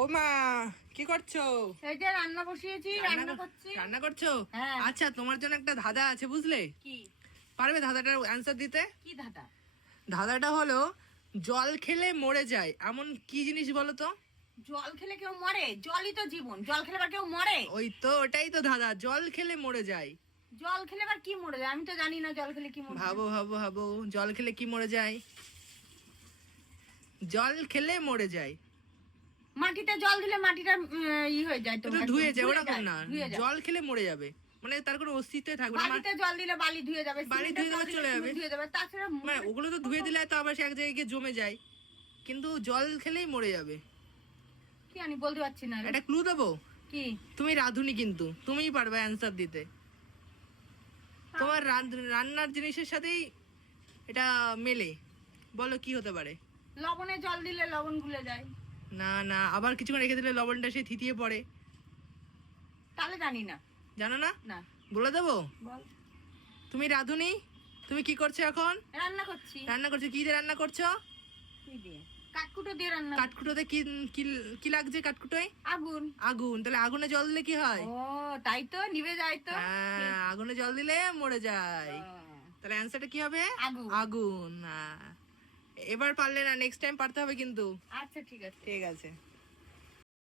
ও মা, কি করছো? এই যে রান্না বসিয়েছি, রান্না করছি। রান্না করছো? হ্যাঁ। আচ্ছা, তোমার জন্য একটা ধাঁধা আছে, বুঝলে? কি? পারবে ধাঁধাটার অ্যান্সার দিতে? কি ধাঁধা? ধাঁধাটা হলো, জল খেলে মরে যায় এমন কি জিনিস বলো তো? জল খেলে কেউ মরে? জলই তো জীবন, জল খেলে আবার কেউ মরে? ওই তো, ওটাই তো ধাঁধা, জল খেলে মরে যায়। জল খেলে আবার কি মরে যায়? আমি তো জানি না জল খেলে কি মরে যায়। ভাবো ভাবো ভাবো, জল খেলে কি মরে যায়? জল খেলে মরে যায়। মাটিতে জল দিলে মাটিটা হয়ে যায়, তো এটা ধুয়ে যায়, ওরকম না। ধুয়ে যায়। জল খেলে মরে যাবে, মানে তার কোনো অস্তিত্বই থাকবে না। বালিতে জল দিলে বালি ধুয়ে যাবে, বালি সিমেন্টে ধুয়ে জল দেবে, দিলে চলে যাবে। সিমেন্ট ধুয়ে যাবে, তাছাড়া মানে ওগুলো তো ধুয়ে দিলে তো আবার সে এক জায়গায় গিয়ে জমে যায়, কিন্তু জল খেলেই মরে যাবে। কি আমি বলতে পারছি না রে। একটা ক্লু দেবো? কি? তুমি রাঁধুনি, কিন্তু তুমিই পারবে অ্যান্সার দিতে। তোমার রান্নার জিনিসের সাথেই এটা মেলে। বলো কি হতে পারে? লবণে জল দিলে লবণ গুলে যায়। না না, আবার কিছুক্ষণ রেখে দিলে লবণটা সে থিতিয়ে পড়ে। তাহলে জানি না। জানো না? না। বলে দেবো? বল। তুমি রাঁধুনি, তুমি কি করছো এখন? রান্না করছি। রান্না করছো? কি দিয়ে রান্না করছো? কি দিয়ে? কাঠকুটো দিয়ে রান্না। কাঠকুটোতে কি কি কি লাগছে কাঠকুটোয়? আগুন। আগুন। তাহলে আগুনে জল দিলে কি হয়? ও তাই তো, নিভে যায় তো। হ্যাঁ, আগুনে জল দিলে মরে যায়। ও, তাহলে অ্যান্সারটা কি হবে? আগুন। আগুন। এবার পারলে না, নেক্সট টাইম পারতে হবে কিন্তু। আচ্ছা ঠিক আছে। ঠিক আছে।